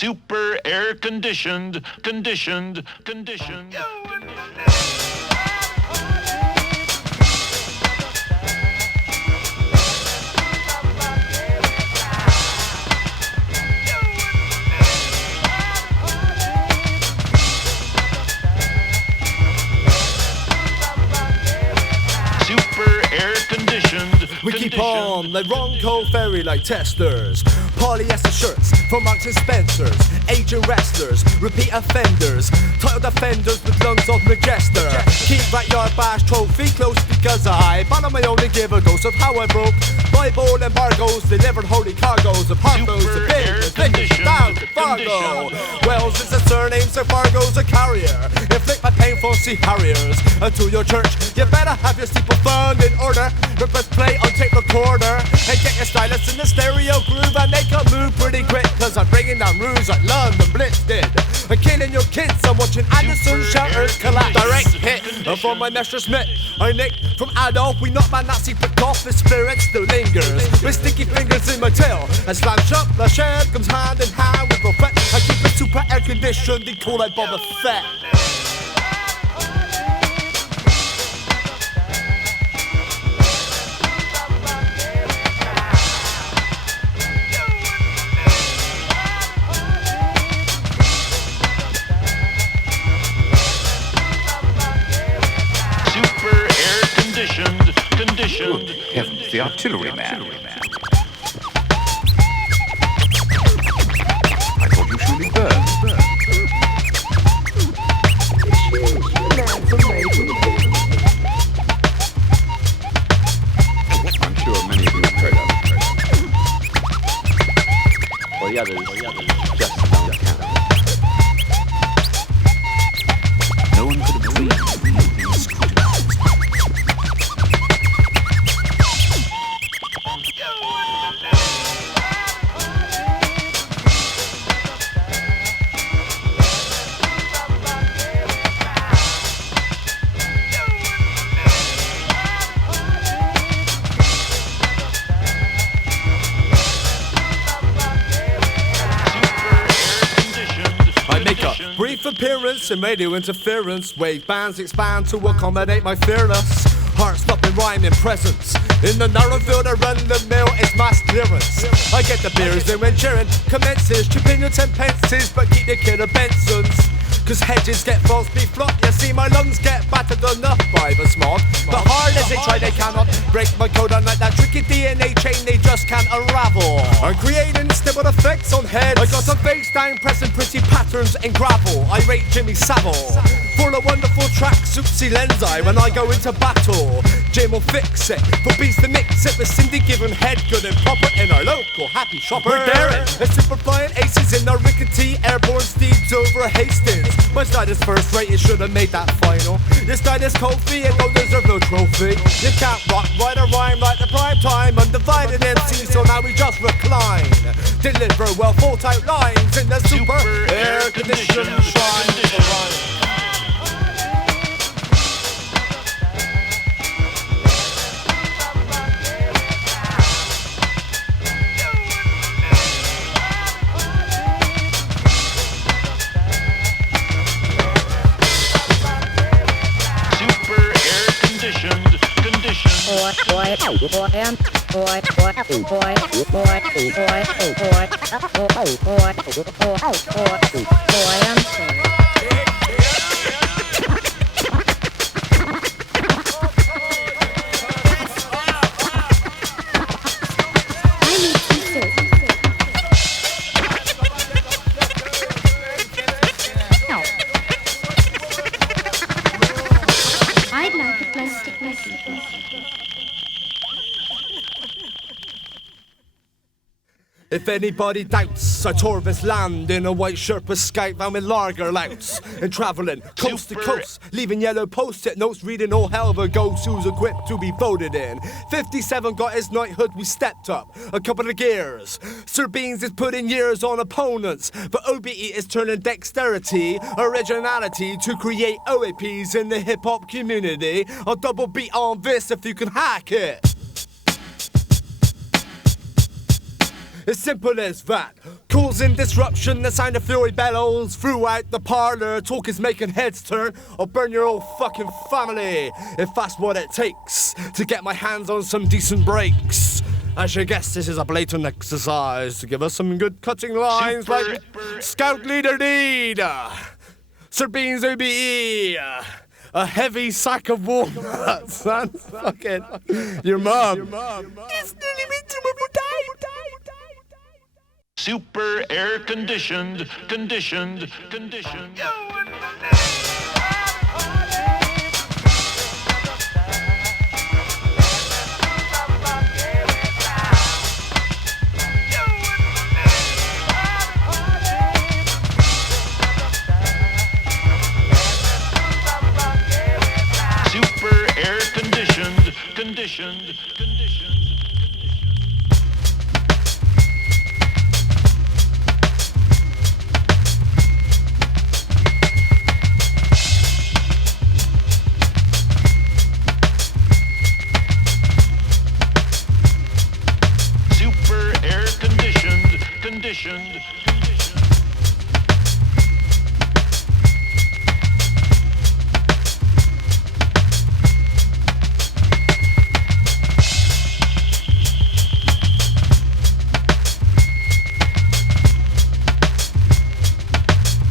super air conditioned. We keep on like Ronco Ferry like testers. Polyester shirts from Marks and Spencer's. Aging wrestlers, repeat offenders. Title defenders with lungs of Majester. Keep that yard bash trophy close because I bottom I only give a ghost of how I broke. Bible embargoes delivered holy cargoes of Harpo's a big down to Fargo. Wells is a surname, so Fargo's a carrier. Inflict my painful sea harriers unto your church. You better have your steeple fund in order. Press play on tape recorder and get your stylus in the stereo groove and make a move pretty quick, cause I'm bringing down rules like London Blitz did. I'm killing your kids, I'm watching Anderson Shouters collapse. Direct hit from my Nestor Smith. I nick from Adolf, we knock my Nazi pick off, the spirit still lingers. With sticky fingers in my tail and slam shut, the shed comes hand in hand with Prophet. I keep it super air conditioned, they call like Boba Fett. Good heavens, the artilleryman. I thought you surely burned. I'm sure many of you have heard of it. Or the others just don't count. No one could have dreamed of moving scrutiny. Brief appearance and radio interference. Wave bands expand to accommodate my fearless heart-stopping rhyming presence. In the narrow field I run the mill, it's mass clearance. I get the beers in when cheering commences. Chipping your 10 pences, but keep your killer Bensons. Cause hedges get false beef flop. You see my lungs get battered enough by the smog. But hard as they try they cannot break my code. Unlike that tricky DNA chain they just can't unravel. I'm creating stable effects on heads. I got a bass down pressing pretty patterns in gravel. I rate Jimmy Savile full of wonderful tracks, oopsie lensi when I go into battle. Jim will fix it, for beats to mix it with Cindy giving head good and proper in our local happy shopper. We're daring, and super flying aces in our rickety airborne steeds over Hastings. My style is first rate, it should have made that final. Your style is Kofi, it don't deserve no trophy. You can't rock, write a rhyme like the prime time. Undivided MC, so now we just recline. Deliver well thought out lines in the super air conditioned shrine. I'd like a plastic message. If anybody doubts, I tour this land in a white Sherpa scout van with lager louts and travelling coast to coast, leaving yellow post-it notes, reading all hell of a ghost who's equipped to be voted in. 57 got his knighthood, we stepped up a couple of gears. Sir Beans is putting years on opponents, but OBE is turning dexterity, originality to create OAPs in the hip-hop community. I'll double beat on this if you can hack it. As simple as that. Causing disruption, the sound of fury bellows throughout the parlour. Talk is making heads turn. I'll burn your whole fucking family if that's what it takes to get my hands on some decent breaks. As you guess, this is a blatant exercise to give us some good cutting lines like Scout Leader Need, Sir Beans OBE, a heavy sack of walnuts, son. Fucking your mum. It's nearly been too much time. Super air conditioned. Super air conditioned.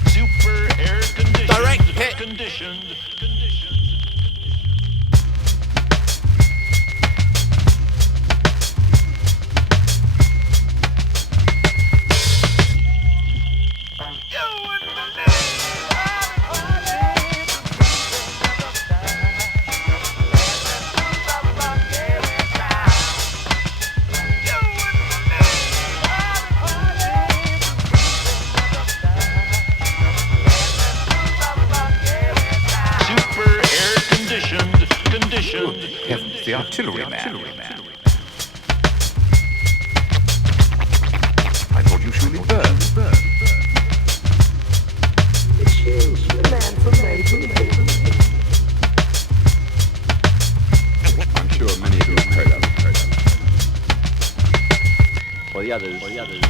Super air conditioned. Direct hit. Conditioned. Heavens, the artillery man. I thought you surely burned. It's you, the man from Maybury. I'm sure many of you have heard of it. For the others.